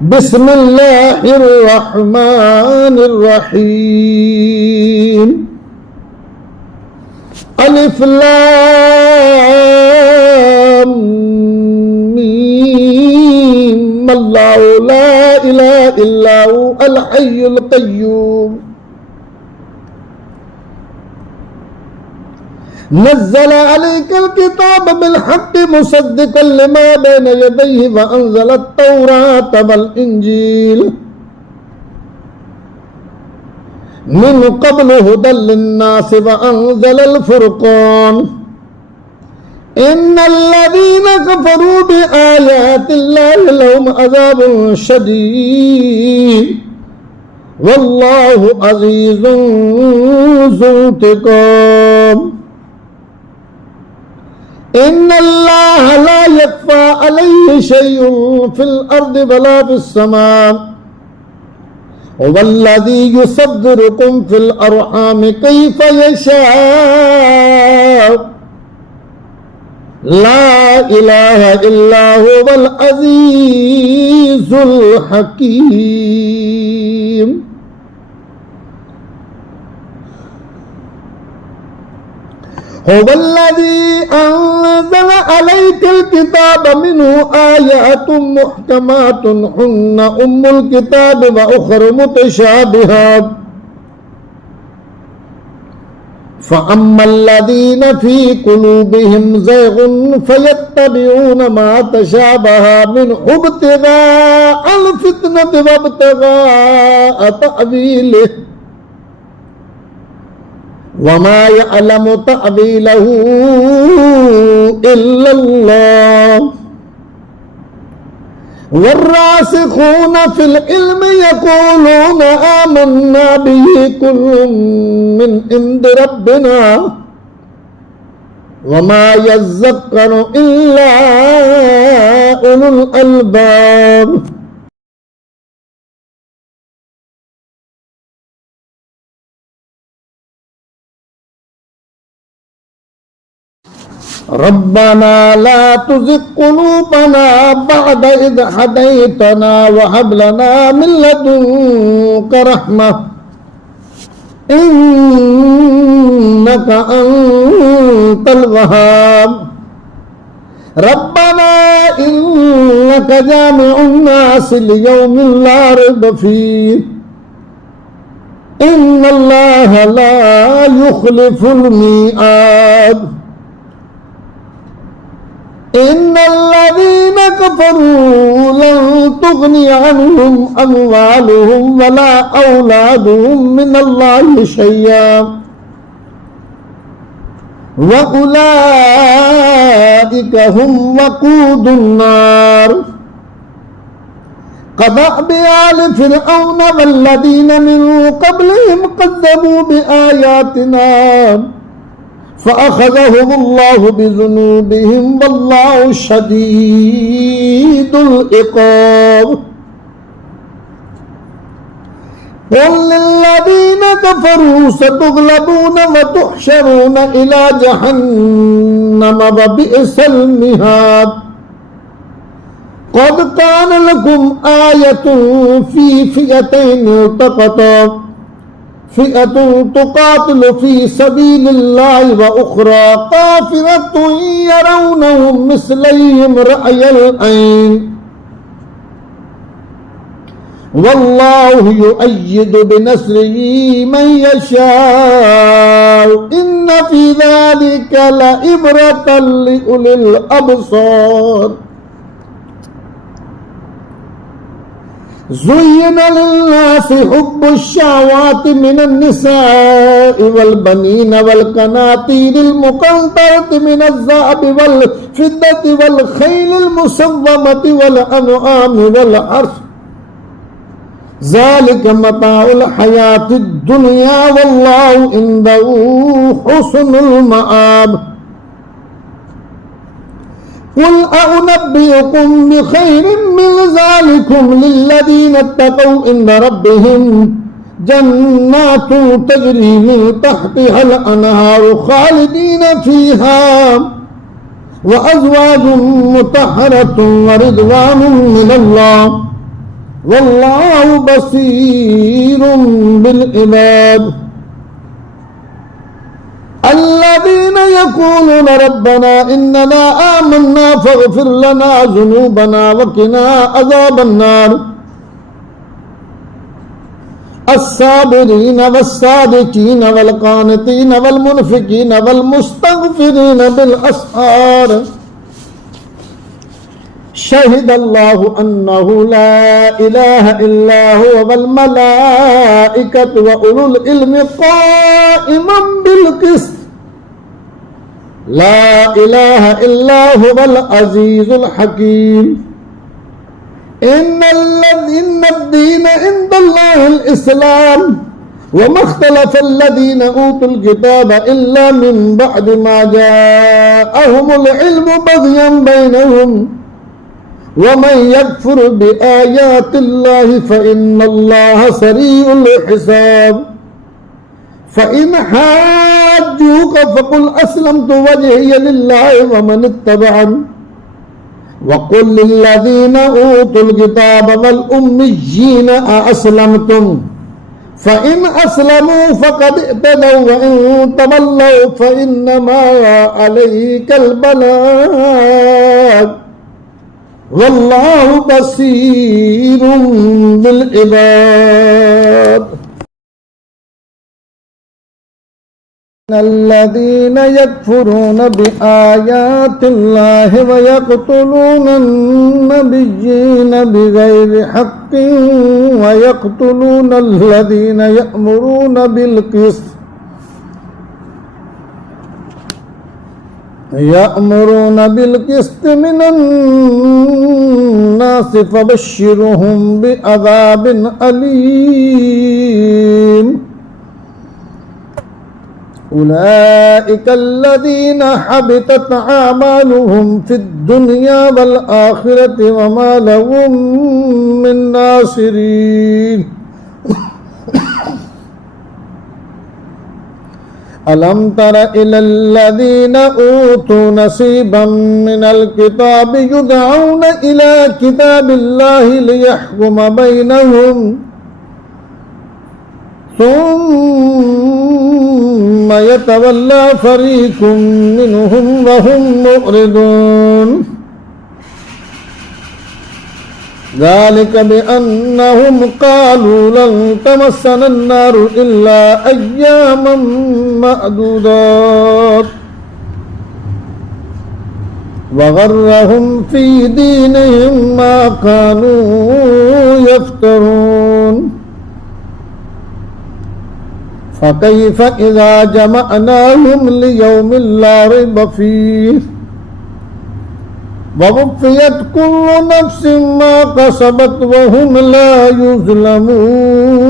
بسم الله الرحمن الرحيم ألف لام ميم الله لا إله إلا هو الحي القيوم نزل عليك الكتاب بالحق مصدقا لما بين يديه وأنزل التوراة والإنجيل من قبل هدى للناس وأنزل الفرقان إن الذين كفروا بآيات الله لهم عذاب شديد والله عزيز ذو انتقام إن الله لا يخفى عليه شيء في الأرض ولا في السماء هو الذي يصبركم في الأرحام كيف يشاء لا إله إلا هو العزيز الحكيم هو الذي أنزل عليك الكتاب منه آيات محكمات هن أم الكتاب وأخر متشابهات فأما الذين في قلوبهم زيغ فيتبعون ما تشابه منه ابتغاء الفتنة وابتغاء تأويله وما يعلم تأويله إلا الله والراسخون في العلم يقولون آمنا به كل من عند ربنا وما يذكر إلا أولو الألباب ربنا لا تزغ قلوبنا بعد إذ هديتنا وهب لنا من لدنك رحمة إنك أنت الوهاب ربنا إنك جامع الناس ليوم لا ريب فيه إن الله لا يخلف الميعاد إن الذين كفروا لن تغني عنهم أموالهم ولا أولادهم من الله شيئا وأولئك هم وقود النار كدأب آل فرعون والذين من قبلهم كذبوا بآياتنا فأخذهم الله بذنوبهم والله شديد العقاب قل للذين كفروا ستغلبون وتحشرون إلى جهنم وبئس المهاد قد كان لكم آية في فئتين التقتا فئة تقاتل في سبيل الله وأخرى كافرة يرونهم مثليهم رأي العين والله يؤيد بنصره من يشاء إن في ذلك لعبرة لأولي الأبصار زين للناس حب الشهوات من النساء والبنين والقناطير المقنطرة من الذهب والفضة والخيل المسومة والأنعام والحرث ذلك متاع الحياة الدنيا والله عنده حسن المآب قل أنبئكم بخير من ذلكم للذين اتقوا عند ربهم جنات تجري من تحتها الأنهار خالدين فيها وأزواج مطهرة ورضوان من الله والله بصير بالعباد الذين يقولون ربنا إننا آمنا فاغفر لنا ذنوبنا وقنا عذاب النار الصابرين والصادقين والقانتين والمنفقين والمستغفرين بالأسحار شهد الله أنه لا إله إلا هو والملائكة وأولو العلم قائما بالقسط لا إله إلا هو العزيز الحكيم إن الدين عند الله الإسلام وما اختلف الذين أوتوا الكتاب إلا من بعد ما جاءهم العلم بغيا بينهم ومن يكفر بآيات الله فإن الله سريع الحساب فإن حاجوك فقل أسلمت وجهي لله ومن اتبعني وقل للذين أوتوا الكتاب والأميين أأسلمتم فإن أسلموا فقد اهتدوا وإن تولوا فإنما عليك البلاغ والله بصير بالعباد الذين يكفرون بآيات الله ويقتلون النبيين بغير حق ويقتلون الذين يأمرون بالقسط من الناس فبشرهم بعذاب أليم أولئك الذين حبطت أعمالهم في الدنيا والآخرة وما لهم من ناصرين ألم تر إلى الذين أوتوا نصيبا من الكتاب يدعون إلى كتاب الله ليحكم بينهم ثم يتولى فريق منهم وهم معرضون ذلك بأنهم قالوا لن تمسنا النار إلا أياما معدودات وغرهم في دينهم ما كانوا يفترون فكيف إذا جمعناهم ليوم لا ريب فيه ووفيت كل نفس ما كسبت وهم لا يظلمون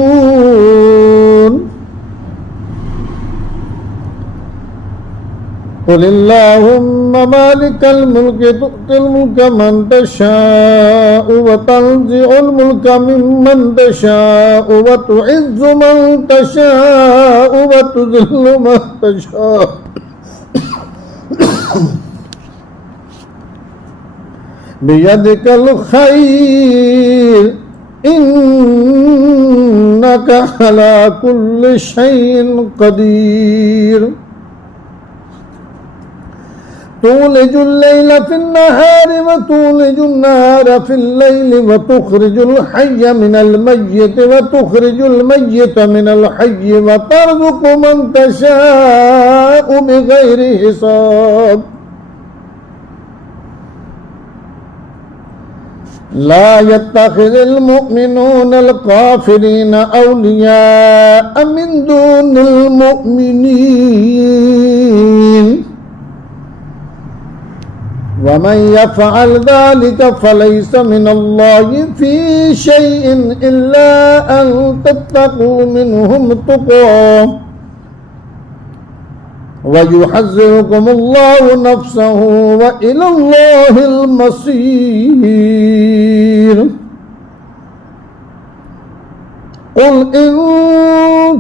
قل اللهم مالك الملك تؤتي الملك من تشاء وتنزع الملك ممن تشاء وتعز من تشاء وتذل من تشاء بيدك الخير إنك على كل شيء قدير تولج الليل في النهار وتولج النهار في الليل وتخرج الحي من الميت وتخرج الميت من الحي وترزق من تشاء بغير حساب لا يتخذ المؤمنون الكافرين أولياء من دون المؤمنين ومن يفعل ذلك فليس من الله في شيء إلا أن تتقوا منهم تقى ويحذركم الله نفسه وإلى الله المصير قل إن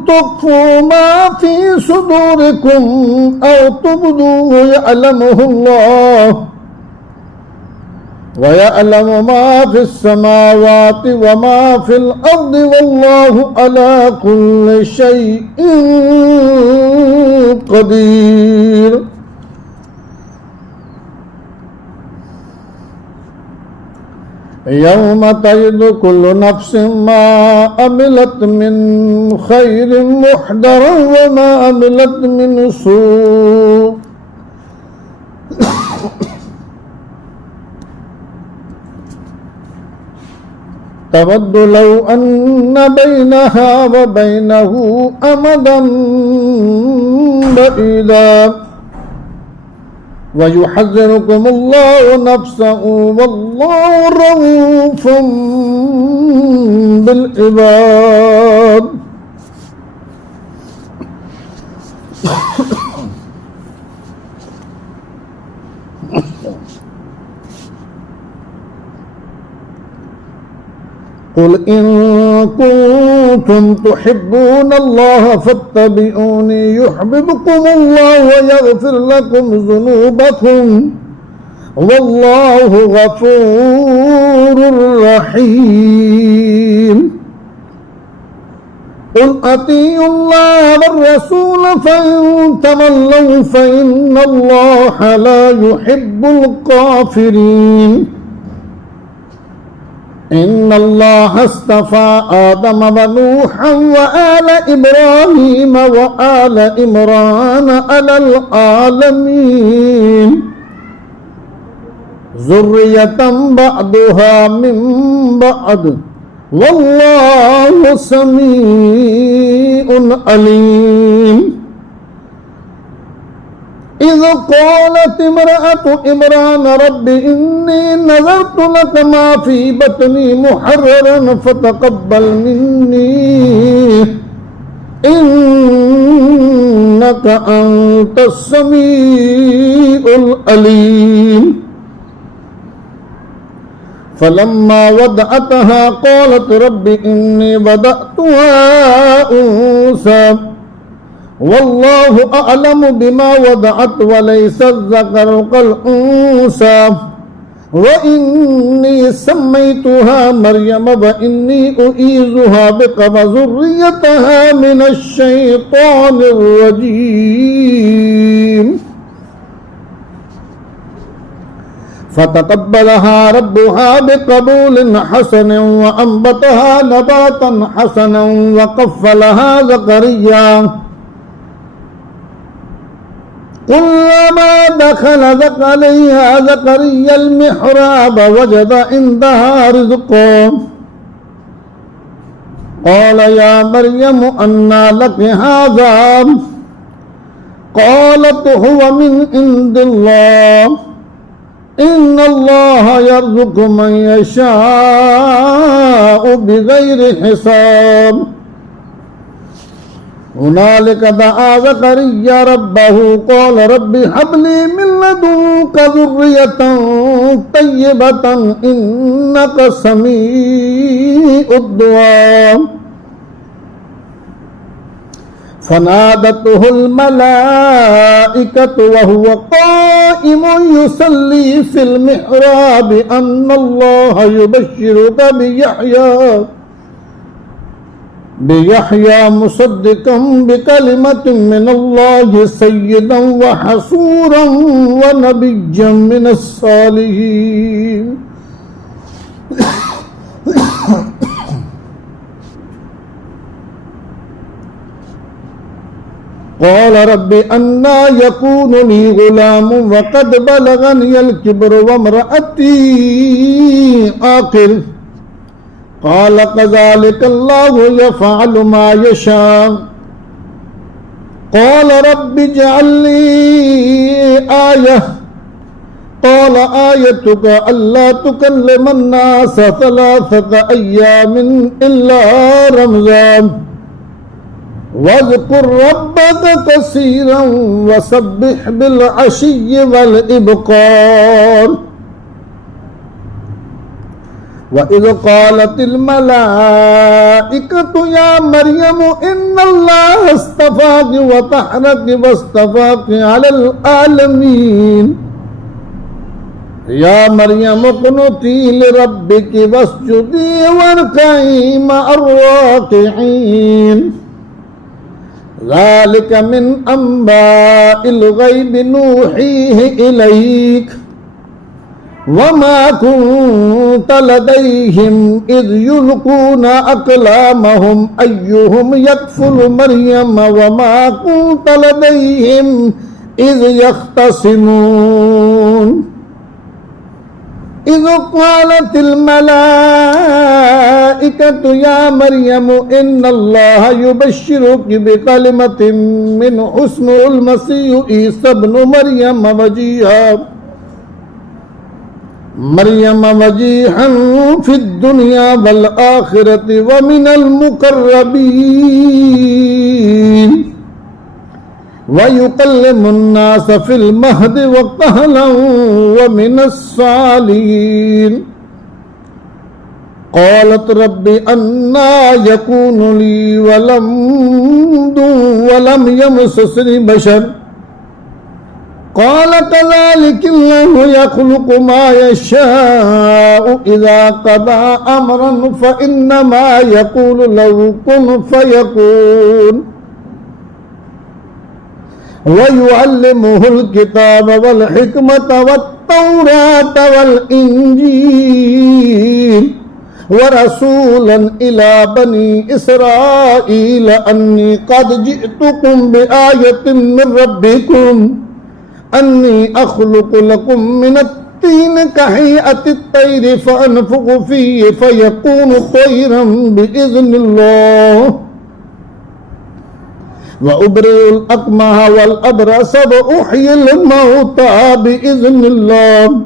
تخفوا ما في صدوركم أو تبدوه يعلمه الله ويعلم ما في السماوات وما في الأرض والله على كل شيء قدير. يوم تجد كل نفس ما عملت من خير محضرا وما عملت من سوء تود لو أن بينها وبينه أمدا بعيدا ويحذركم الله نفسه والله رؤوف بالعباد. قل إن كنتم تحبون الله فاتبعوني يحببكم الله ويغفر لكم ذنوبكم والله غفور رحيم. قل أطيعوا الله والرسول فإن تولوا فإن الله لا يحب الكافرين. إن الله اصطفى آدم ونوحا وآل إبراهيم وآل عمران على العالمين ذرية بعضها من بعض والله سميع عليم. إذ قالت امرأة عمران رب إني نذرت لك ما في بطني محررا فتقبل مني إنك أنت السميع العليم. فلما وضعتها قالت رب إني وضعتها أنثى والله أعلم بما وضعت وليس الذكر كالأنثى وإني سميتها مريم وإني أعيذها بك وذريتها من الشيطان الرجيم. فتقبلها ربها بقبول حسن وأنبتها نباتا حسنا وكفلها زكريا كلما دخل زكريا المحراب وجد عندها رزقا قال يا مريم أنى لك هذا قالت هو من عند الله إن الله يرزق من يشاء بغير حساب. هنالك دعا زكريا ربه قال رب هب لي من لدنك ذرية طيبة إنك سميع الدعاء. فنادته الملائكة وهو قائم يصلي في المحراب أن الله يبشرك بيحيى مصدقا بكلمة من الله سيدا وحصورا ونبيا من الصالحين. قال رب أنى يكون لي غلام وقد بلغني الكبر وامرأتي عاقر قال كذلك الله يفعل ما يشاء. قال رب اجعل لي آية قال آيتك ألا تكلم الناس 3 أيام إلا رمزا واذكر ربك كثيرا وسبح بالعشي والإبكار. وإذ قالت الملائكة يا مريم إن الله اصطفاك وطهرك واصطفاك على العالمين या मरियम कुनुती लिरब्बिकी वस्जुदी वरकई मअर राकिईन ज़ालिक मिन अंबाइल गैबि नूहीहि इलैक वमा कुन्त लदैहिम इज़ युल्कूना अक़लामहुम अय्युहुम यकफुलु मरियम वमा कुन्त लदैहिम इज़ यख्तसिमून इज़ क़ालतिल मलाइकतु या मरियम इन्नल्लाहा युबश्शिरुकी बिकलिमतिन मिन्हु इस्मुहुल मसीहु ईसा इब्नु मरियम वजीहन फिद दुनिया वल आखिरति व मिनल मुकर्रबीन व युकल्लिमुन नास फिल महदि व कहलन व मिनस सालिहीन क़ालत रब्बि अन्ना यकूनु ली वलम यमससनी बशर قال كذلك الله يخلق ما يشاء إذا قضى أمرا فإنما يقول له كن فيكون ويعلمه الكتاب والحكمة والتوراة والإنجيل ورسولا إلى بني إسرائيل أني قد جئتكم بآية من ربكم أني أخلق لكم من الطين كهيئة الطير فأنفخ فيه فيكون طيرا بإذن الله وأبرئ الأكمه والأبرص وأحيي الموتى بإذن الله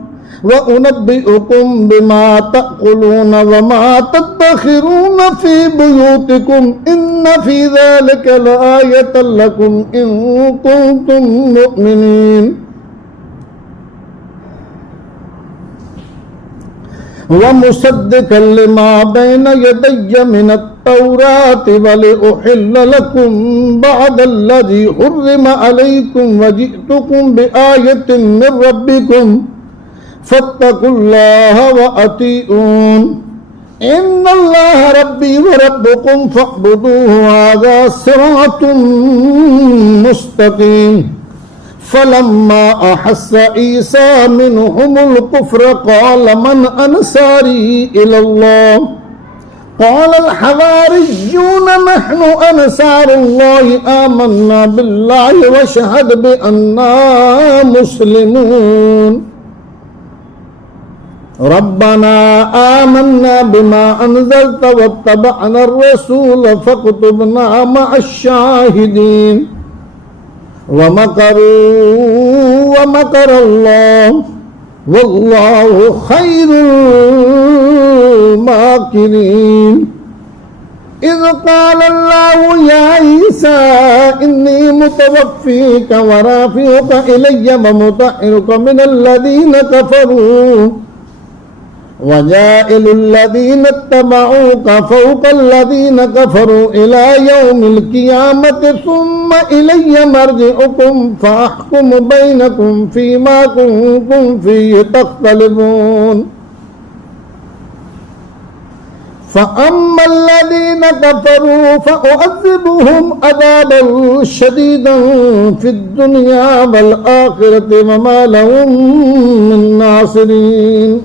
وأنبئكم بما تأكلون وما تدخرون في بيوتكم إن في ذلك لآية لكم إن كنتم مؤمنين ومصدقا لما بين يدي من التوراة ولأحل لكم بعد الذي حرم عليكم وجئتكم بآية من ربكم فاتقوا الله وأطيعون إن الله ربي وربكم فاعبدوه هذا صراط مستقيم فلما أحس عيسى منهم الكفر قال من أنصاري إلى الله قال الحواريون نحن أنصار الله آمنا بالله واشهد بأننا مسلمون ربنا آمنا بما أنزلت واتبعنا الرسول فاكتبنا مع الشاهدين ومكر الله والله خير الماكرين إذ قال الله يا عيسى إني متوفيك ورافعك إلي ومطهرك من الذين كفروا وجائل الذين اتبعوك فوق الذين كفروا إلى يوم القيامة ثم إلي مرجعكم فأحكم بينكم فيما كنتم فيه تختلفون فأما الذين كفروا فأعذبهم عذابا شديدا في الدنيا والآخرة وما لهم من ناصرين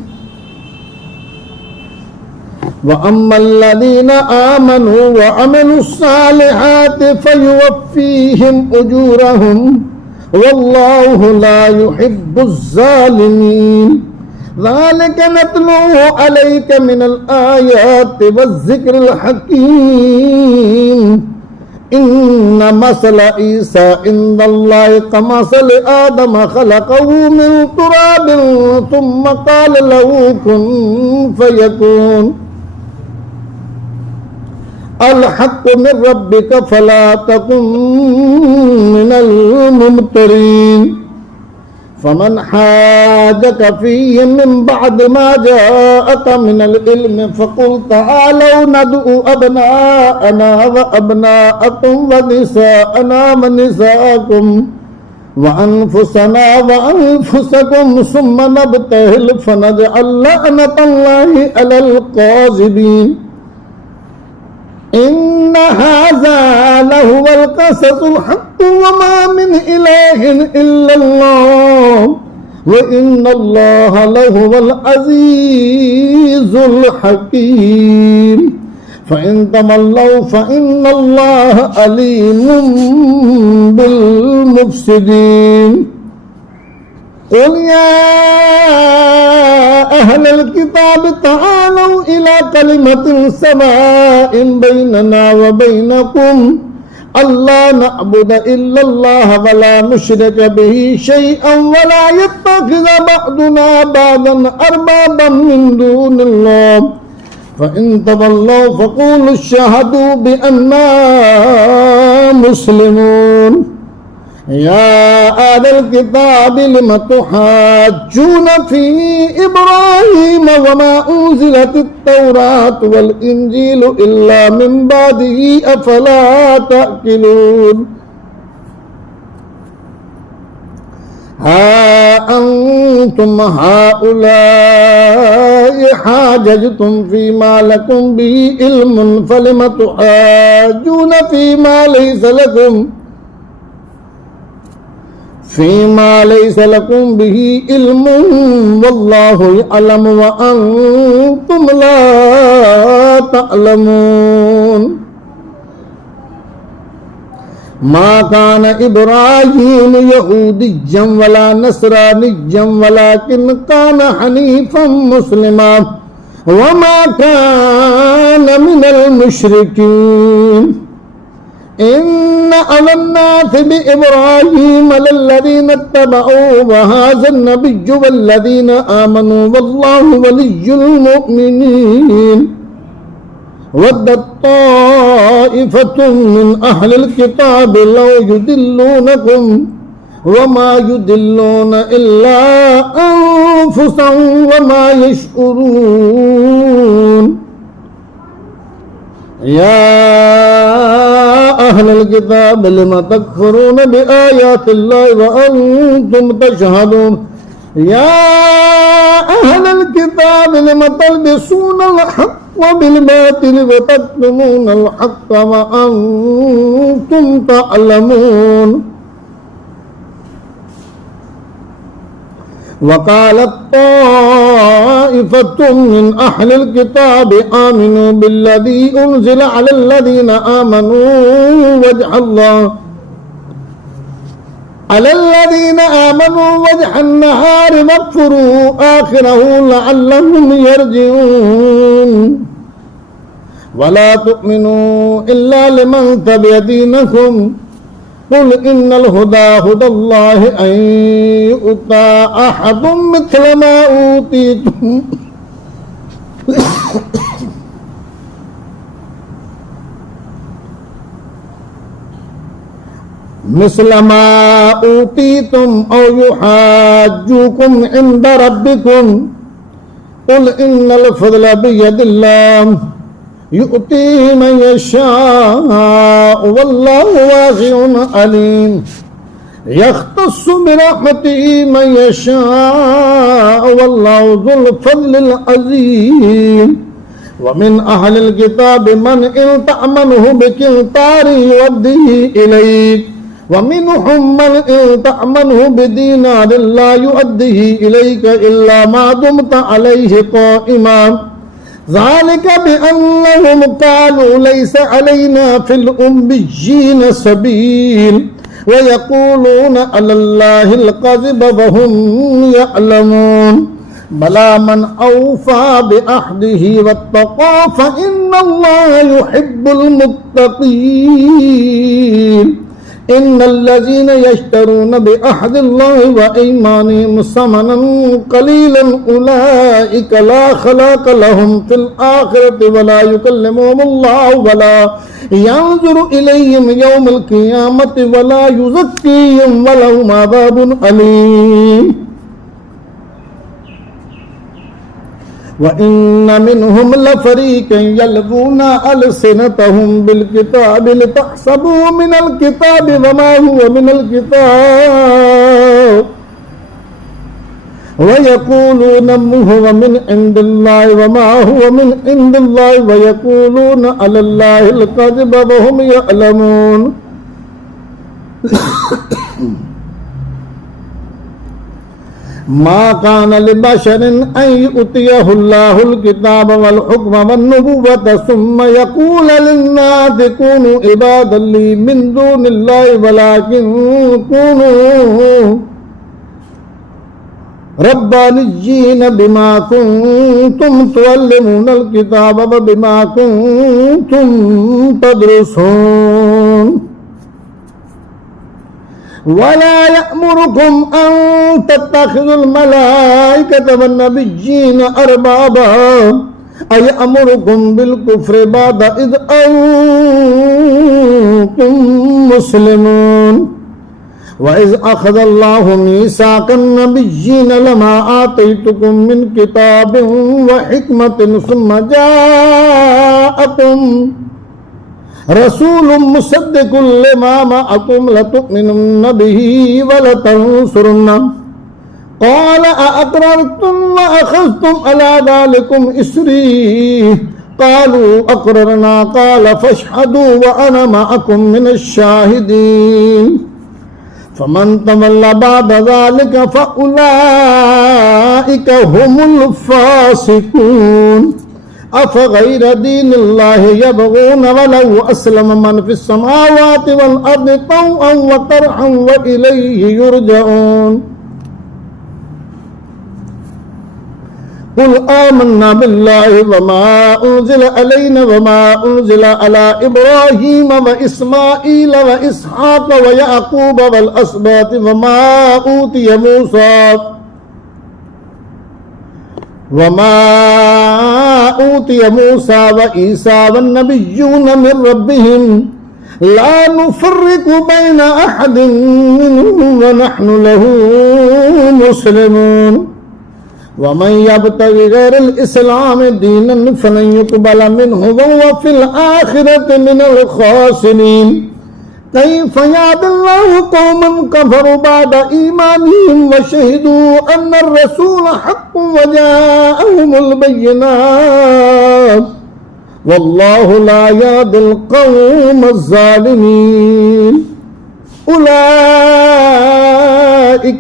وأما الذين آمنوا وعملوا الصالحات فيوفيهم أجورهم والله لا يحب الظالمين ذلك نتلوه عليك من الآيات والذكر الحكيم إن مثل عيسى عند الله كمثل آدم خلقه من تراب ثم قال له كن فيكون الحق من ربك فلا تكن من الممترين فمن حاجك فيه من بعد ما جاءك من العلم فقل تعالوا ندعو أبناءنا وأبناءكم ونساءنا ونساءكم وأنفسنا وأنفسكم ثم نبتهل فنجعل لعنة الله على الكاذبين إن هذا لهو القصص الحق وما من إله إلا الله وإن الله لهو العزيز الحكيم فإن تولوا فإن الله عليم بالمفسدين قل يا أهل الكتاب تعالوا إلى كلمة سواء بيننا وبينكم ألا نعبد إلا الله ولا نشرك به شيئا ولا يتخذ بعضنا بعضا أربابا من دون الله فإن تولوا فقولوا اشهدوا بأننا مسلمون يا أهل الكتاب لم تحاجون في إبراهيم وما أنزلت التوراة والإنجيل إلا من بعده أفلا تأكلون ها أنتم هؤلاء حاججتم فيما لكم به علم فلم تحاجون فيما ليس لكم به علم والله يعلم وأنتم لا تعلمون ما كان إبراهيم يهوديا ولا نصرانيا ولكن كان حنيفا مسلما وما كان من المشركين إن على الناس بإبراهيم للذين اتبعوا وهذا النبي والذين آمنوا والله ولي المؤمنين ودت طائفة من أهل الكتاب لو يضلونكم وما يضلون إلا أنفسهم وما يشعرون يا أهل الكتاب لم تكفرون بآيات الله وأنتم تشهدون يا أهل الكتاب لم تلبسون الحق بالباطل وتكتمون الحق وأنتم تعلمون وقالت طائفة من أهل الكتاب آمنوا بالذي أنزل على الذين آمنوا وجه النهار واكفروا آخره لعلهم يرجعون ولا تؤمنوا إلا لمن تبع دينكم قل إن الهدى هدى الله أن يؤتى أحد مثل ما أوتيتم مثل ما أوتيتم أو يحاجوكم عند ربكم قل إن الفضل بيد الله يؤتيه من يشاء والله واسع عليم يختص برحمته من يشاء والله ذو الفضل العظيم ومن أهل الكتاب من إن تأمنه بقنطار يؤديه إليك ومنهم من إن تأمنه بدينار لا يؤديه إليك إلا ما دمت عليه قائما ذلك بأنهم قالوا ليس علينا في الأميين سبيل ويقولون على الله الكذب وهم يعلمون بلى من أوفى بعهده واتقى فإن الله يحب المتقين إن الذين يشترون بعهد الله وأيمانهم ثمنا قليلا أولئك لا خلاق لهم في الآخرة ولا يكلمهم الله ولا ينظر إليهم يوم القيامة ولا يزكيهم ولهم عذاب أليم وإن منهم لفريقا يلوون ألسنتهم بالكتاب لتحسبوا من الكتاب وما هو من الكتاب ويقولون هو من عند الله وما هو من عند الله ويقولون على الله الكذب وهم يعلمون ما كان لبشر أن يؤتيه الله الكتاب والحكم والنبوة ثم يقول للناس كونوا عبادا لي من دون الله ولكن كونوا ربانيين بما كنتم تعلمون الكتاب وبما كنتم تدرسون ولا يأمركم أن تتخذوا الملائكة والنبيين أربابا أيأمركم بالكفر بعد إذ أنتم مسلمون وإذ أخذ الله ميثاق النبيين لما آتيتكم من كتاب وحكمة ثم جاءكم رسول مصدق لما معكم لتؤمنن به ولتنصرنه قال أأقررتم وأخذتم على ذلكم إسري قالوا أقررنا قال فاشهدوا وأنا معكم من الشاهدين فمن تولى بعد ذلك فأولئك هم الفاسقون أفغير دين الله يبغون وله أسلم من في السماوات والأرض طوعا وكرها وإليه يرجعون قل آمنا بالله وما أنزل علينا وما أنزل على إبراهيم وإسماعيل وإسحاق ويعقوب والأسباط وما أوتي موسى وعيسى والنبيون من ربهم لا نفرق بين أحد منهم ونحن له مسلمون ومن يبتغي غير الإسلام دينا فلن يقبل منه وهو في الآخرة من الخاسرين كيف يهد الله قوما كفروا بعد إيمانهم وشهدوا أن الرسول حق وجاءهم البينات والله لا يهدي القوم الظالمين أولئك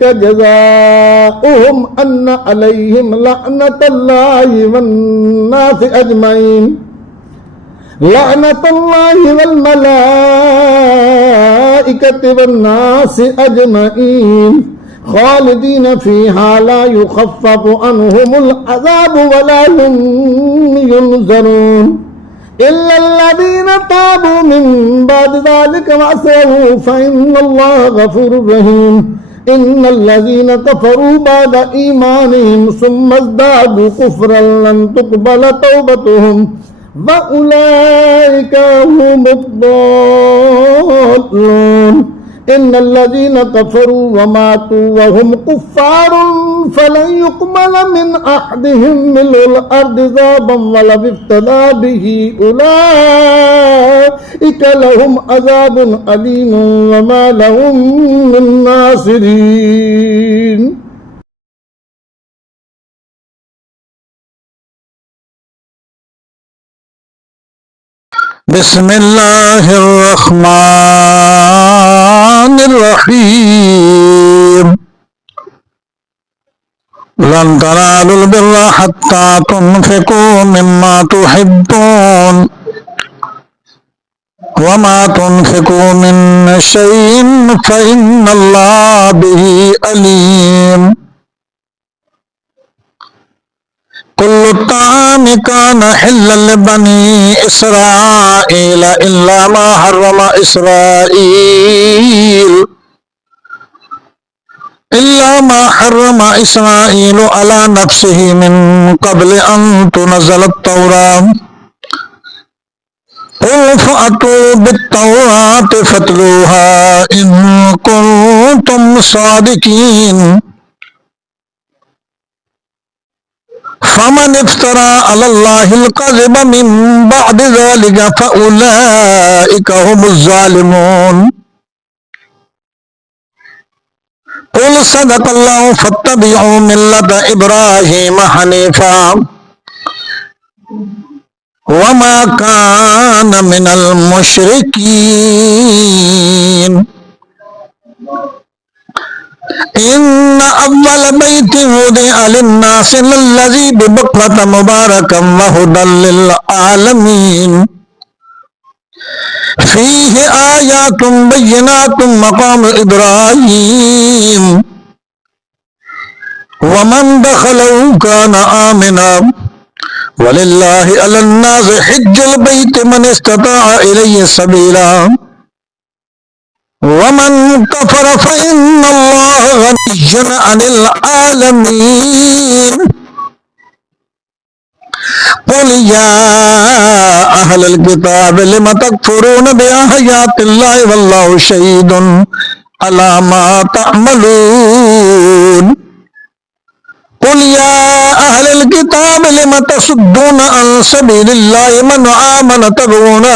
جزاؤهم أن عليهم لعنة الله والناس أجمعين لعنة الله والملائكة والناس أجمعين خالدين فيها لا يخفف عنهم العذاب ولا هم ينذرون إلا الذين تابوا من بعد ذلك وأصلحوا فإن الله غفور رحيم إن الذين كفروا بعد إيمانهم ثم ازدادوا كفرا لن تقبل توبتهم وأولئك هم الضالون إن الذين كفروا وماتوا وهم كفار فلن يقبل من أحدهم ملء الأرض ذهبا ولو افتدى به أولئك لهم عذاب أليم وما لهم من ناصرين بسم الله الرحمن الرحيم لن تنالوا البر حتى تنفقوا مما تحبون وما تنفقوا من شيء فإن الله به عليم كل الطعام كان حلا لبني إسرائيل إلا ما حرم إسرائيل على نفسه من قبل أن تنزل التوراة قل فأتوا بالتوراة فاتلوها إن كنتم صادقين फमन इफ्तरा अलल्लाहिल कज़िब मिन बअद ज़ालिका फउलाइका हुमुज़ ज़ालिमून। कुल सदक़ल्लाहु फत्तबिऊ मिल्लत इब्राहीम हनीफा वमा कान मिनल मुशरिकीन। इन्न अव्वल बैतिन वुदिअ लिन्नासि लल्लज़ी बिबक्कत मुबारकम व हुदल लिल आलमीन। फीहि आयातुम बय्यिनातुम मक़ाम इब्राहीम वमन दखलहु कान आमिना वलिल्लाहि अलन्नासि हिज्जुल बैति मन इस्तताअ इलैहि सबीला वमन कफर फइन्नल्लाह गनिय्युन अनिल आलमीन। कुल या अहलल किताब लिम तकफुरून बिआयातिल्लाहि वल्लाहु शहीदुन अला मा तअमलून। कुल या अहलल किताब लिम तसुद्दून अन सबीलिल्लाहि मन आमन तबगूना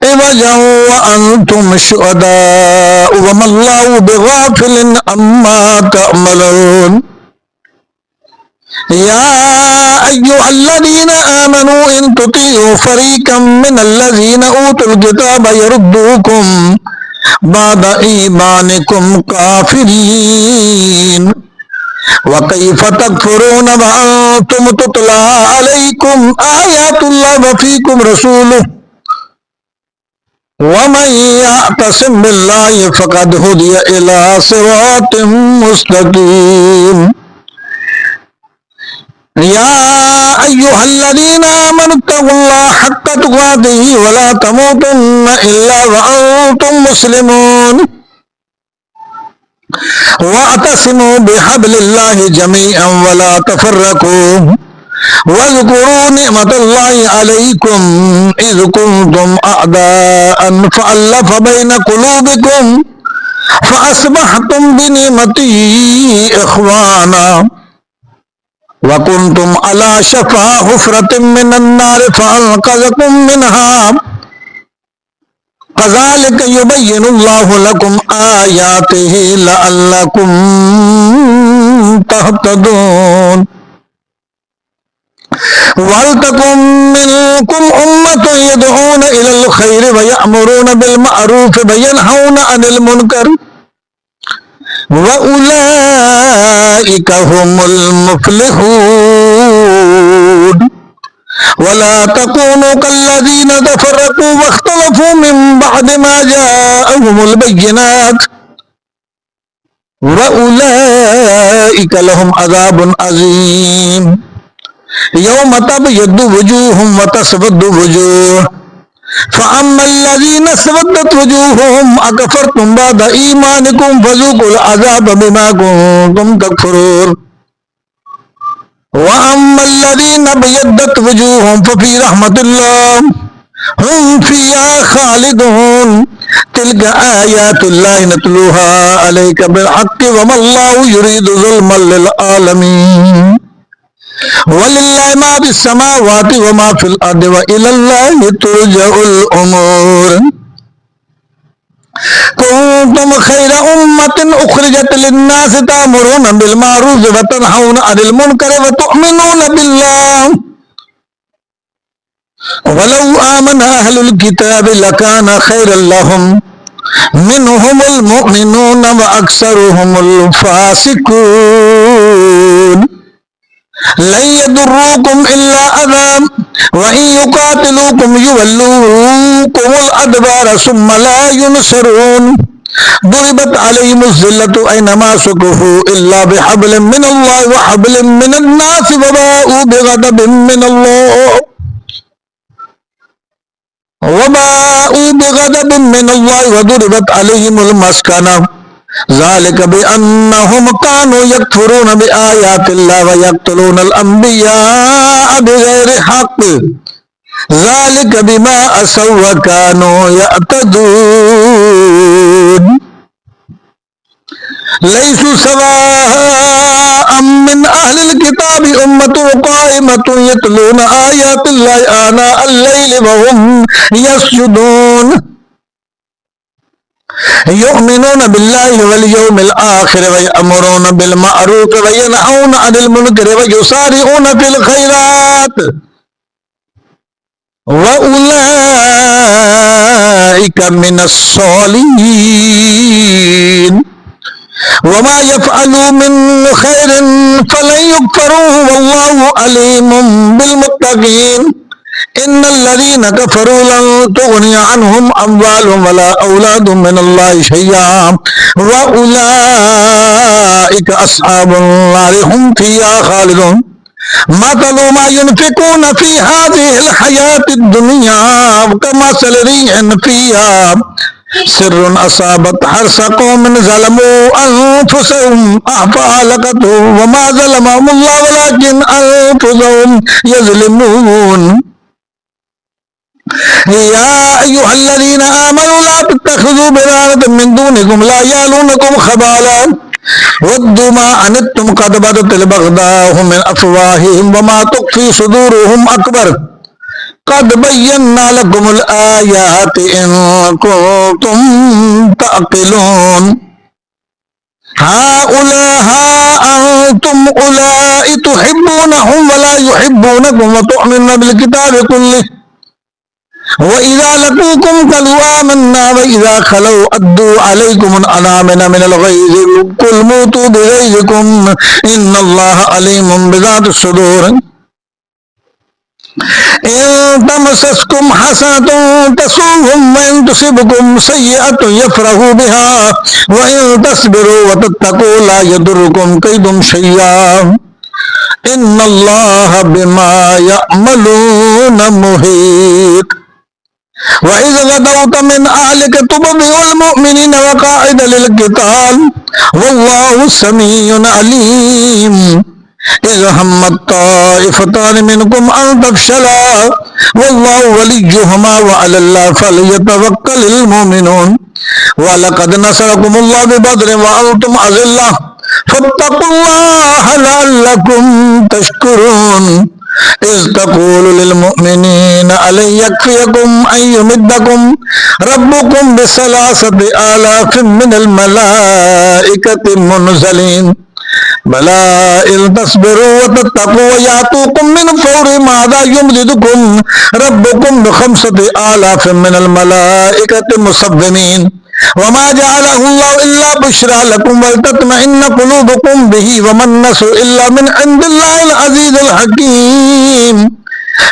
इवजन व अंतुम शुहदाउ वमल्लाहु बिगाफिलिन अम्मा तअमलून। या अय्युहल्लज़ीना आमनू इन तुतीउ फरीक़म मिनल्लज़ीना ऊतुल किताब यरुद्दूकुम बादा ईमानिकुम काफिरीन व कैफ़ तकफुरून व अंतुम तुतला अलैकुम आयातुल्लाहि व फीकुम रसूलुहु वमन यअतसिम बिल्लाहि फ़क़द हुदिय इला सिरातिम मुस्तक़ीम। या अय्युहल्लज़ीना आमनुत्तक़ुल्लाह हक़्क़ तुक़ातिही व ला तमूतुन्ना इल्ला व अंतुम मुस्लिमून। वअतसिमू बिहब्लिल्लाहि जमीअन व ला तफ़र्रक़ू वज़्कुरू निअमतल्लाहि अलैकुम इज़ कुंतुम अअदाअन फ़अल्लफ़ बैन क़ुलूबिकुम फ़अस्बहतुम बिनिअमतिही इख़वाना व कुंतुम अला शफ़ा हुफ़रतिम मिनन नार फ़अन्क़ज़कुम मिनहा कज़ालिक युबय्यिनुल्लाहु लकुम आयातिही लअल्लकुम तहतदून। वल्तकुम मिनकुम उम्मतुन यदऊन इलल खैरि व यअमुरून बिल मअरूफ व यनहौन अनिल मुनकर व उलाइका हुमुल मुफ्लिहून। वला तकूनू कल्लज़ीना तफ़र्रक़ू वख्तलफ़ू मिन बअद मा जाअहुमुल बय्यिनात व उलाइका लहुम अज़ाबुन अज़ीम। यौम तबयद्दु वुजूहुम व तस्वद्दु वुजूह फ़अम्मल्लज़ीना अस्वद्दत वुजूहुहुम अकफ़रतुम बअद ईमानिकुम फ़ज़ूक़ुल अज़ाब बिमा कुंतुम तकफ़ुरून। व अम्मल्लज़ीना अबयद्दत वुजूहुहुम फ़फ़ी रहमतिल्लाह हुम फ़ीहा ख़ालिदून। तिल्क आयातुल्लाहि नत्लूहा अलैका बिलहक़्क़ि व मल्लाहु युरीदु ज़ुल्मन लिल आलमीन। वलिल्लाहि मा फिस समावाति व मा फिल अर्दि व इलल्लाहि तुरजउल उमूर। कुंतुम खैरा उम्मतिन उखरिजत लिन्नासि तामुरूना बिल मारूफ व तनहौना अनिल मुनकर व तुअमिनूना बिल्लाह वलौ आमना अहलुल किताबि लकाना खैरन लहुम मिनहुमुल मुमिनूना व अक्सरुहुमुल फासिकून। लन यदुर्रूकुम इल्ला अज़ा व इन युकातिलूकुम युवल्लूकुमुल अदबार सुम्मा ला युनसरून। दुरिबत अलैहिमुज़ ज़िल्लतु ऐनमा सुक़िफ़ू इल्ला बिहब्लिम मिनल्लाहि व हब्लिम मिनन्नासि व बाऊ बिग़ज़बिन मिनल्लाहि व दुरिबत अलैहिमुल मस्कना ज़ालिक बिअन्नहुम कानू यकफ़ुरून बिआयातिल्लाहि व यक़्तुलूनल अंबियाअ बिग़ैरि हक़्क़ ज़ालिक बिमा असौ व कानू यअतदून। लैसु सवाअम मिन अहलिल किताबि उम्मतुन काइमतुन यतलूना आयातिल्लाहि आना अल-लैलि व हुम यस्जुदून युमिनून बिल्लाहि वल यौमिल आखिर व यअमुरून बिल मअरूफ व यनहूना अनिल मुनकर व युसारिऊन फिल खैरात व उलाइका मिनस सालिहीन वमा यफ़अलू मिन खैरिन फलन युकफरूहु वल्लाहु अलीमुम बिल मुत्तक़ीन इन्नल्लज़ीना कफ़रू लन तुग़नी अन्हुम अम्वालुहुम वला औलादुहुम मिनल्लाहि शैय्अन व उलाइका अस्हाबुन नारि हुम फ़ीहा ख़ालिदून मथलु मा युनफ़िक़ूना फ़ी हाज़िहिल हयातिद दुनिया कमसलि रिह्इन फ़ीहा सिर्रुन असाबत हर्स कौमिन ज़लमू अन्फुसहुम अफ़अहलकतहु वमा ज़लमहुमुल्लाहु वलाकिन अन्फुसहुम यज़लिमून या अय्युहल्लज़ीना आमनू ला तत्तखिज़ू बितानतम मिन दूनिकुम ला यालूनकुम खबाला वद्दू मा अनित्तुम क़द बदतिल बग़दाउ मिन अफ़वाहिहिम वमा तुख़फ़ी सुदूरुहुम अकबर क़द बय्यन्ना लकुमुल आयाति इन कुन्तुम तअक़िलून अंतुम उलाई तुहिब्बूनहुम वला युहिब्बूनकुम व तु'मिनून बिल किताबि कुल्लिहि व इज़ा लक़ूकुम क़ालू आमन्ना व इज़ा ख़लौ अद्दू अलैकुमुल अनामिना मिनल ग़ैज़ि क़ुल मूतू बिग़ैज़िकुम इन्नल्लाहा अलीमुम बिज़ातिस सुदूर इन तमसस्कुम हसनतुन तसूहुम व इन तुसिबकुम सय्यअतुन यफ़रहू बिहा व इन तस्बिरू व तत्तक़ू ला यदुर्रुकुम कैदुहुम शय्या इन्नल्लाहा बिमा यअमलून मुहीत व इज़ गदौत मिन अहलिका तुबव्विउल मुअ्मिनीना मक़ाइद लिल क़िताल वल्लाहु समीउन अलीम इज़ हम्मत ताइफ़तानि मिनकुम अन तफ़शला वल्लाहु वलिय्युहुमा व अलल्लाहि फ़लयतवक्कलिल मुमिनून व लक़द नसरकुमुल्लाहु बिबद्रिन व अंतुम अज़िल्ला फत्तक़ुल्लाहा लअल्लकुम तशकुरून इज़ तक़ूलु लिल मुमिनीना अलन यकफ़ियकुम अन युमिद्दकुम रब्बुकुम बिसलासति आलाफ़िन मिनल मलाइकति मुनज़लीन बला इन तस्बिरू व तत्तक़ू व यातूकुम मिन फ़ौरि माज़ा युमदिदुकुम रब्बुकुम बिख़म्सति आलाफ़िन मिनल मलाइकति मुसव्विमीन वमा जअलहुल्लाहु इल्ला बुश्रा लकुम वलतत्मइन्न क़ुलूबुकुम बिही वमन नस्रु इल्ला मिन इंदिल्लाहिल अज़ीज़िल हकीम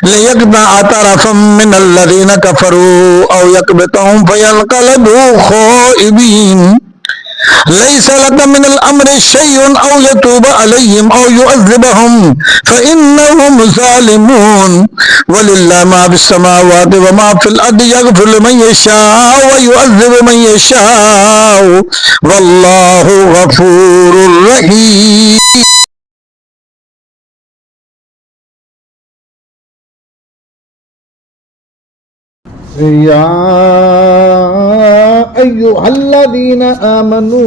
लियक़तअ तरफ़म मिनल्लज़ीना कफ़रू औ यकबितहुम फ़यन्क़लिबू ख़ाइबीन लैस लक मिनल अम्रि शैउन औ यतूब अलैहिम औ युअज़्ज़िबहुम फ़इन्नहुम ज़ालिमून वलिल्लाहि मा फ़िस समावाति व मा फ़िल अर्दि यग़फ़िरु लिमन यशाअ व युअज़्ज़िबु मन यशाअ वल्लाहु गफ़ूरुर रहीम। या अय्युहल्लज़ीना आमनू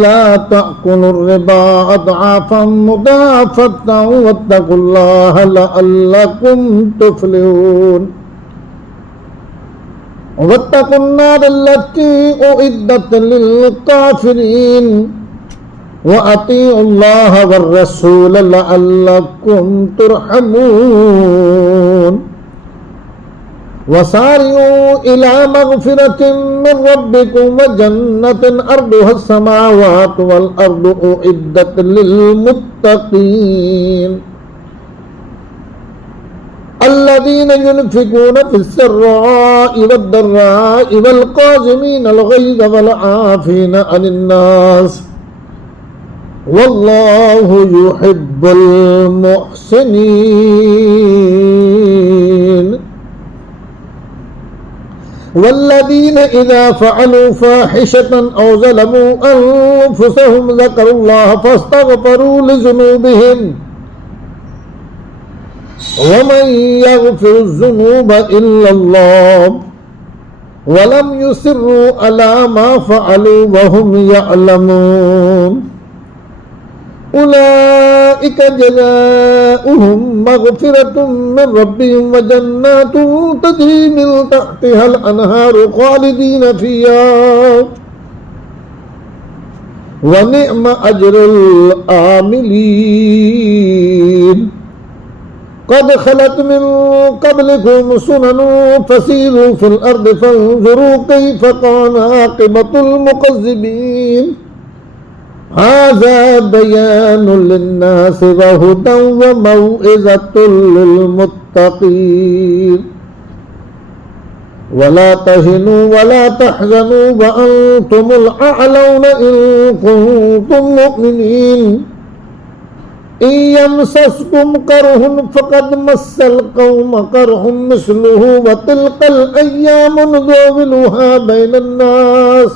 ला तअकुलुर रिबा अज़आफ़न मुज़ाअफ़तन वत्तक़ुल्लाहा लअल्लकुम तुफ़्लिहून वत्तक़ुन्नारल्लती उइद्दत लिलकाफ़िरीन व अतीउल्लाह वर्रसूल लअल्लकुम तुरहमून वसारिऊ इला मग़फ़िरतिन मिन रब्बिकुम व जन्नतिन अर्दुहा अस्समावातु वल अर्दु उइद्दत लिल मुत्तक़ीन अल्लज़ीना युनफ़िक़ूना फ़िस्सर्रा'i वद्दर्रा'i वल काज़िमीनल ग़ैज़ वल आफ़ीना अनिन नास वल्लाहु युहिब्बुल मुहसिनीन वल्लज़ीन इज़ा फ़अलू फ़ाहिशतन औ ज़लमू अन्फुसहुम ज़करुल्लाह फ़स्तग़फ़रू लिज़ुनूबिहिम वमन यग़फ़िरुज़्ज़ुनूब इल्लल्लाह ولم يصروا على ما فعلوا وهم يعلمون أولئك جزاؤهم مغفرة من ربهم وجنات تجري من تحتها الأنهار خالدين فيها ونعم أجر العاملين قد خلت من قبلكم سنن فسيروا في الأرض فانظروا كيف كان عاقبة المكذبين هذا بيان للناس وهدى وموعظة للمتقين ولا تهنوا ولا تحزنوا وأنتم الأعلون إن كنتم مؤمنين إن يمسسكم قرح فقد مس القوم قرح مثله وتلك الأيام نداولها بين الناس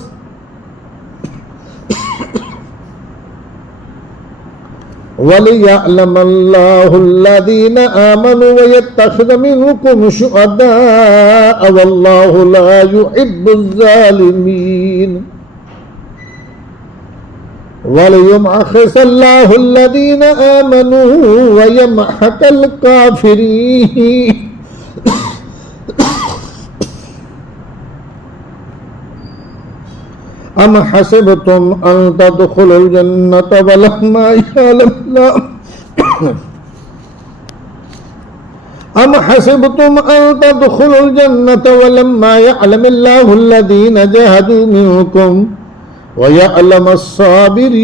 وليعلم الله الذين آمنوا ويتخذ منكم شهداء والله لا يحب الظالمين وليمحص الله الذين آمنوا ويمحق الكافرين أم حسبتم أن تدخلوا الجنة ولما يعلم الله أم حسبتم أن تدخلوا الجنة ولما يعلم الله الذين جاهدوا منكم ويعلم الصابرين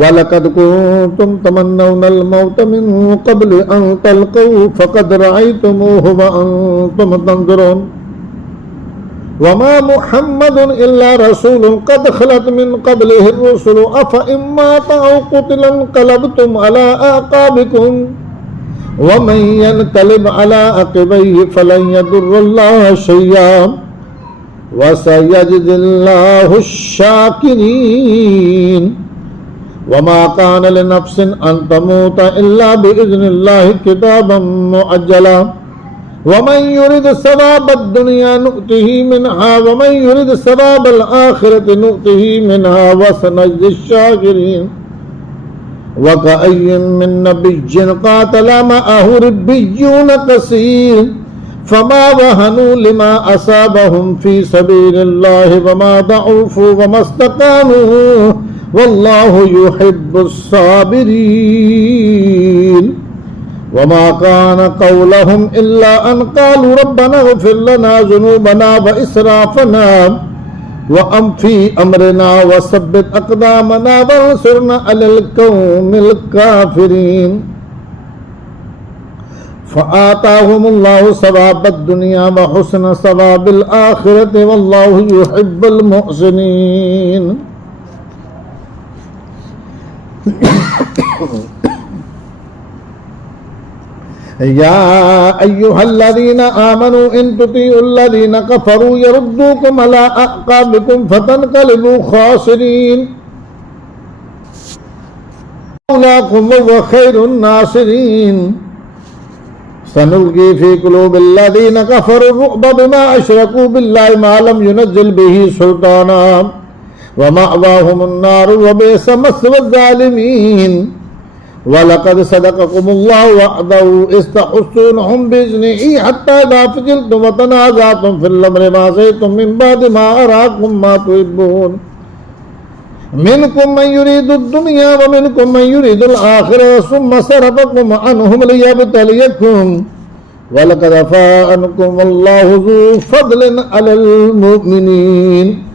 ولقد كنتم تمنون الموت من قبل أن تلقوه فقد رأيتموه وأنتم تنظرون وما محمد إلا رسول قد خلت من قبله الرسل أفإن مات أو قتل انقلبتم على أعقابكم ومن ينقلب على عقبيه فلن يضر الله شيئا وسيجزي الله الشاكرين وما كان لنفس أن تموت إلا بإذن الله كتابا مؤجلا ومن يرد ثواب الدنيا نؤته منها ومن يرد ثواب الآخرة نؤته منها وسنجزي الشاكرين وكأي من نبي قاتل معه ربيون كثير فما وهنوا لما أصابهم في سبيل الله وما ضعفوا وما استقاموا والله يحب الصابرين وما كان قولهم إلا أن قالوا ربنا اغفر لنا ذنوبنا وإسرافنا وفي أمرنا وثبت أقدامنا وانصرنا على القوم الكافرين فآتاهم الله ثواب الدنيا وحسن ثواب الآخرة والله يحب المحسنين يا أيها الذين آمنوا إن تطيعوا الذين كفروا يردوكم على أعقابكم فتنقلبوا خاسرين مولاكم وهو خير الناصرين سنلقي في قلوب الذين كفروا الرعب بما أشركوا بالله ما لم ينزل به سلطانا ومأواهم النار وبئس مثوى الظالمين ولقد صدقكم الله وعده إذ تحسونهم بإذنه حتى إذا فشلتم وتنازعتم في الأمر ما عصيتم من بعد ما أراكم ما تحبون منكم من يريد الدنيا ومنكم من يريد الآخرة ثم صرفكم عنهم ليبتليكم ولقد عفا عنكم والله ذو فضل على المؤمنين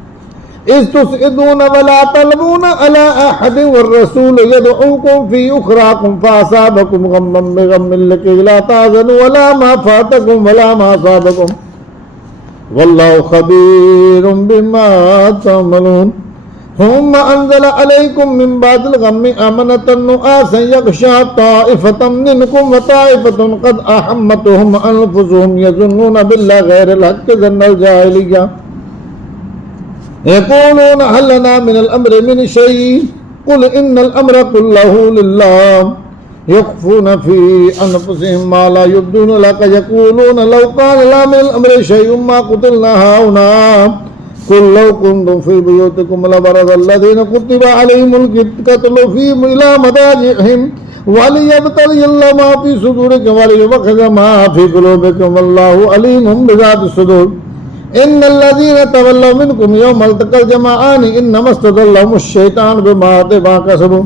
إذ تسعدون ولا تلوون على أحد والرسول يدعوكم في أخراكم فأصابكم غما بغم لكي لا تحزنوا ولا ما فاتكم ولا ما أصابكم والله خبير بما تعملون ثم أنزل عليكم من بعد الغم أمنة نعاسا يغشى طائفة منكم وطائفة قد أحمتهم أنفسهم يظنون بالله غير الحق ظن الجاهلية يقولون هل لنا من الأمر من شيء قل إن الأمر كله لله يخفون في أنفسهم ما لا يبدون لك يقولون لو كان لنا من الأمر شيء ما قتلنا هاهنا قل لو كنتم في بيوتكم لبرز الذين كتب عليهم القتل فيهم إلى مضاجعهم وليبتلي الله ما في صدوركم وليبخذ ما في قلوبكم والله عليم بذات الصدور إن الذين تولوا منكم يوم التقى الجمعان إنما استزلهم الشيطان بما كسبوا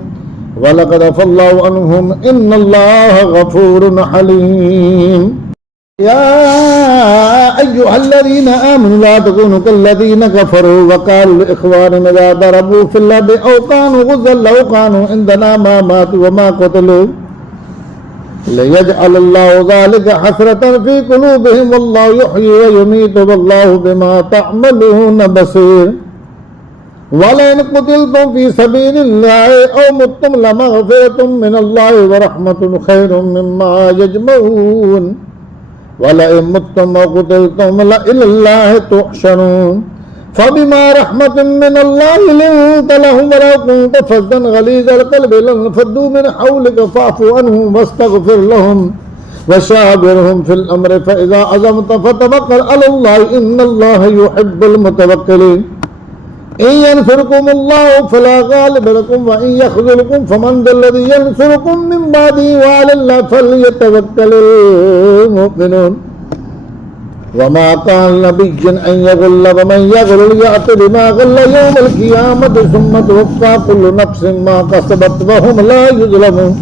ولقد عفا الله عنهم إن الله غفور حليم يا أيها الذين آمنوا لا تكونوا كالذين كفروا وقالوا لإخوانهم إذا ضربوا في الأرض أو كانوا غزا لو كانوا عندنا ما ماتوا وما قتلوا ليجعل الله ذلك حسرة في قلوبهم والله يحيي ويميت والله بما تعملون بصير ولئن قتلتم في سبيل الله أو متم لمغفرة من الله ورحمة خير مما يجمعون ولئن متم وقتلتم لإلى الله تحشرون فبما رحمة من الله لنت لهم ولو كنت فظا غليظ القلب لانفضوا من حولك فاعف عنهم واستغفر لهم وشاورهم في الأمر فإذا عزمت فتوكل على الله إن الله يحب المتوكلين إن ينصركم الله فلا غالب لكم وإن يخذلكم فمن ذا الذي ينصركم من بعده وعلى الله فليتوكل المؤمنون وما كان نبي أن يغل ومن يغل يأت بما غل يوم القيامة ثم توفى كل نفس ما كسبت وهم لا يظلمون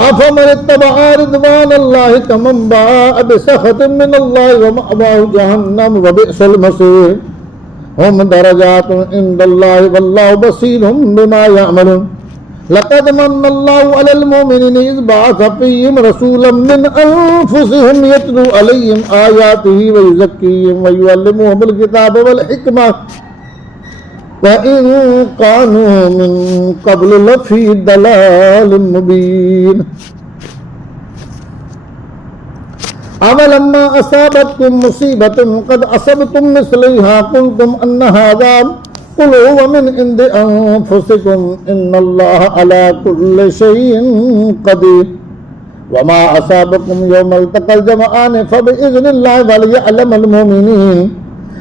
أفمن اتبع رضوان الله كمن باء بسخط من الله ومأواه جهنم وبئس المصير هم درجات عند الله والله بصير بما يعملون لقد من الله على المؤمنين إذ بعث فيهم رسولا من أنفسهم يتلو عليهم آياته ويزكيهم ويعلمهم الكتاب والحكمة وإن كانوا من قبل لفي ضلال مبين أولما أصابتكم مصيبة قد أصبتم مثليها قلتم أن هذا قل هو من عند أنفسكم إن الله على كل شيء قدير وما أصابكم يوم التقى الجمعان فبإذن الله وليعلم المؤمنين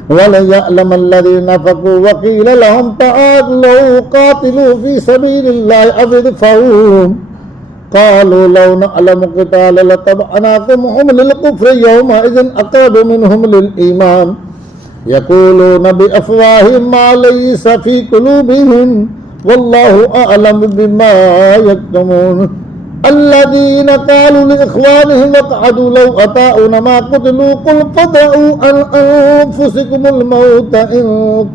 وليعلم الذين نفقوا وقيل لهم تعالوا قاتلوا في سبيل الله أو ادفعوا قالوا لو نعلم قتالا لتبعناكم هم للكفر يومئذ أقرب منهم للإيمان يقولون بأفواههم ما ليس في قلوبهم والله أعلم بما يكتمون الذين قالوا لإخوانهم اقعدوا لو أطاعونا ما قتلوا قل فادعوا عن أنفسكم الموت إن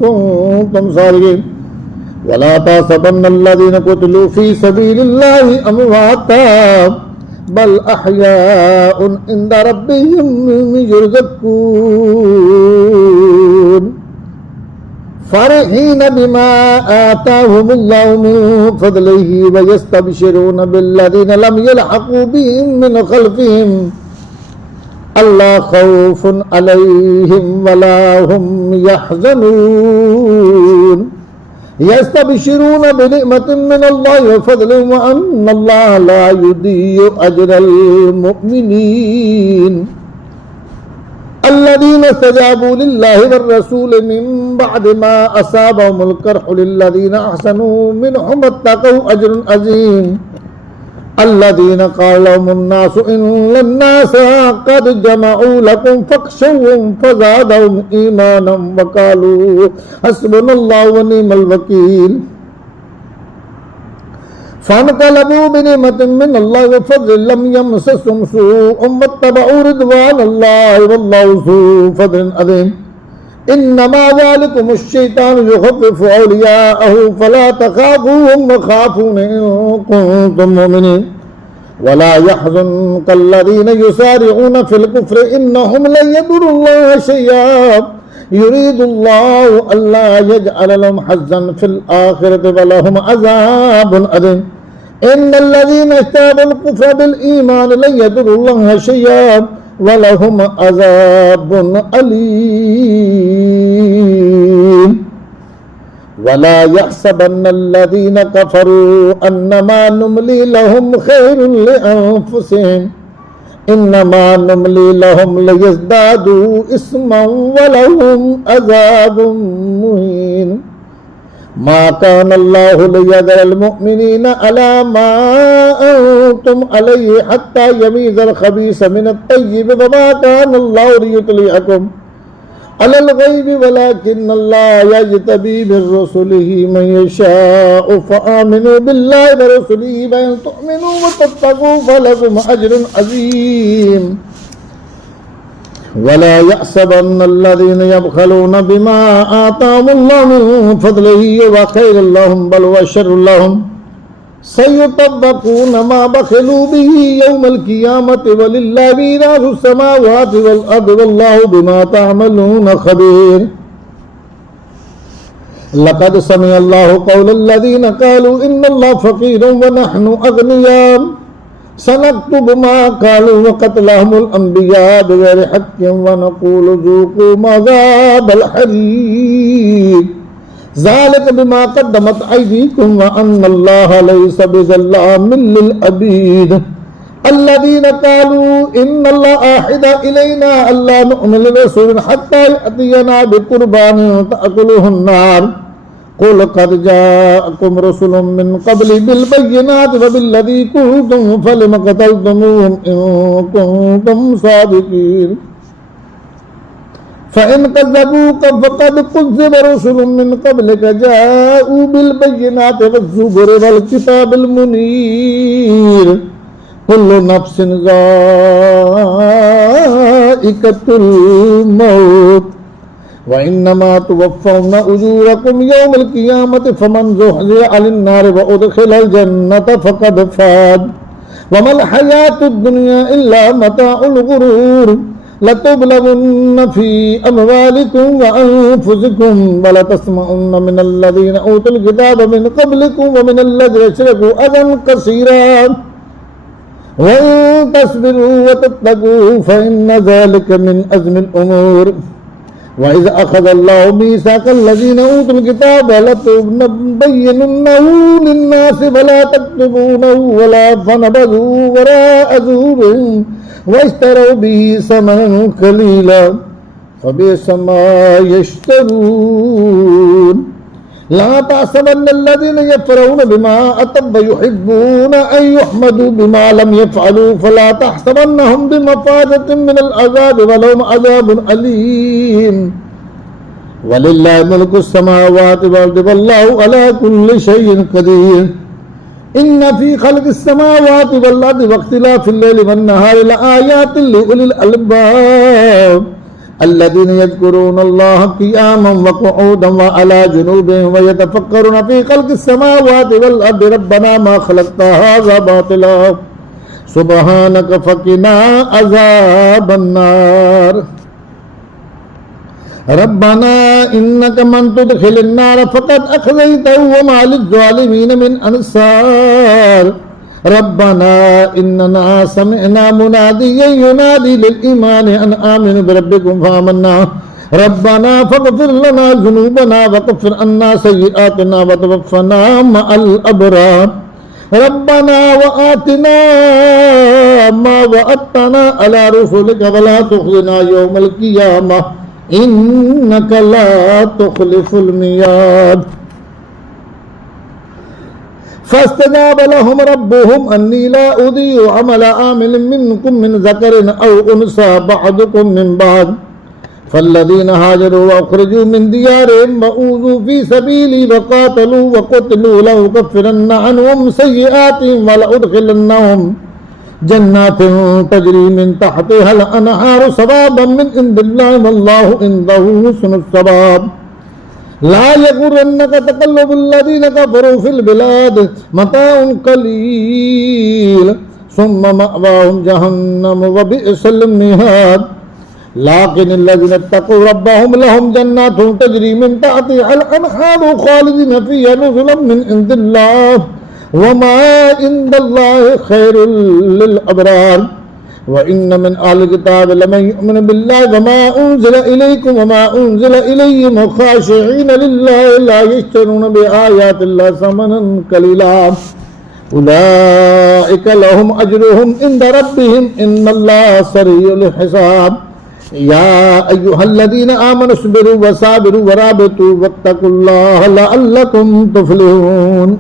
كنتم صادقين ولا تحسبن الذين قتلوا في سبيل الله أمواتا بل أحياء عند ربهم يرزقون فرحين بما آتاهم الله من فضله ويستبشرون بالذين لم يلحقوا بهم من خلفهم ألا خوف عليهم ولا هم يحزنون يستبشرون بنعمة من الله وفضل وأن الله لا يضيع أجر المؤمنين الذين استجابوا لله والرسول من بعد ما أصابهم القرح للذين أحسنوا منهم اتقوا أجر عظيم الذين قال لهم الناس إن الناس قد جمعوا لكم فاخشوهم فزادهم إيمانا وقالوا حسبنا الله ونعم الوكيل فانقلبوا بنعمة من الله وفضل لم يمسسهم سوء واتبعوا رضوان الله والله ذو فضل عظيم إنما ذلكم الشيطان يخفف أولياءه فلا تخافوهم وخافون إن كنتم مؤمنين ولا يحزنك الذين يسارعون في الكفر إنهم لن يضروا الله شيئا يريد الله ألا يجعل لهم حظا في الآخرة ولهم عذاب أليم إن الذين اشتروا الكفر بالإيمان لن يضروا الله شيئا ولهم عذاب أليم ولا يحسبن الذين كفروا أنما نملي لهم خير لأنفسهم إنما نملي لهم ليزدادوا إثما ولهم عذاب مهين ما كان الله ليذر المؤمنين على ما أنتم عليه حتى يميز الخبيث من الطيب وما كان الله ليطلعكم على الغيب ولكن الله يجتبي من رسله من يشاء فآمنوا بالله ورسله وإن تؤمنوا وتتقوا فلكم أجر عظيم ولا يحسبن الذين يبخلون بما آتاهم الله من فضله وخير لهم بل هو شر لهم سيطبقون ما بخلوا به يوم القيامة ولله ميراث السماوات والأرض والله بما تعملون خبير لقد سمع الله قول الذين قالوا إن الله فقير ونحن أغنياء سنكتب ما قالوا وقتلهم الأنبياء بغير حق ونقول ذوقوا عذاب الحريق ذلك بما قدمت أيديكم وأن الله ليس بظلام للعبيد الذين قالوا إن الله عهد إلينا ألا نؤمن لرسول حتى يأتينا بقربان تأكله النار قل قد جاءكم رسل من قبل بالبينات وبالذي قلتم فلم قتلتموهم إن كنتم صادقين فإن كذبوك فقد كذب رسل من قبلك جاءوا بالبينات والزبر والكتاب المنير كل نفس ذائقة الموت وإنما توفون أجوركم يوم القيامة فمن زحزح عن النار وأدخل الجنة فقد فاز وما الحياة الدنيا إلا متاع الغرور لتبلغن في أموالكم وأنفسكم ولتسمعن من الذين أوتوا الكتاب من قبلكم ومن الذين أشركوا أذى كثيرا وإن تصبروا وتتقوا فإن ذلك من أزم الأمور وإذا أخذ الله ميثاق الذين أوتوا الكتاب لتبيننه للناس فلا تكتبونه ولا فنبذوا وراء ظهورهم واشتروا به ثمنا قليلا فبئس ما يشترون لا تحسبن الذين يفرحون بما أتوا ويحبون أن يحمدوا بما لم يفعلوا فلا تحسبنهم بمفازة من العذاب ولهم عذاب أليم ولله ملك السماوات والأرض والله على كل شيء قدير إن في خلق السماوات والأرض واختلاف الليل والنهار لآيات لأولي الألباب الذين يذكرون الله قياما وقعودا وعلى جنوبهم ويتفكرون في خلق السماوات والأرض ربنا ما خلقت هذا باطلا سبحانك فقنا عذاب النار ربنا إنك من تدخل النار فقد أخزيته وما للظالمين من أنصار ربنا إننا سمعنا مناديا ينادي للإيمان أن آمنوا بربكم فآمنا ربنا فاغفر لنا ذنوبنا وكفر عنا سيئاتنا وتوفنا مع الأبرار ربنا وآتنا ما وعدتنا على رسلك ولا تخزنا يوم القيامة إنك لا تخلف الميعاد فاستجاب لهم ربهم أني لا أضيع عمل عامل منكم من ذكر أو أنثى بعضكم من بعض فالذين هاجروا وأخرجوا من ديارهم وأوذوا في سبيلي وقاتلوا وقتلوا لأكفرن عنهم سيئاتهم ولأدخلنهم جنات تجري من تحتها الأنهار ثوابا من عند الله والله عنده حسن الثواب لا يغرنك تقلب الذين كفروا في البلاد متاع قليل ثم مأواهم جهنم وبئس المهاد لكن الذين اتقوا ربهم لهم جنات تجري من تحتها الأنهار خالدين فيها نزلا من عند الله وما عند الله خير للأبرار وإن من أهل الكتاب لمن يؤمن بالله وما أنزل إليكم وما أنزل إليهم خاشعين لله لا يشترون بآيات الله ثمنا قليلا أولئك لهم أجرهم عند ربهم إن الله سريع الحساب يا أيها الذين آمنوا اصبروا وصابروا ورابطوا واتقوا الله لعلكم تفلحون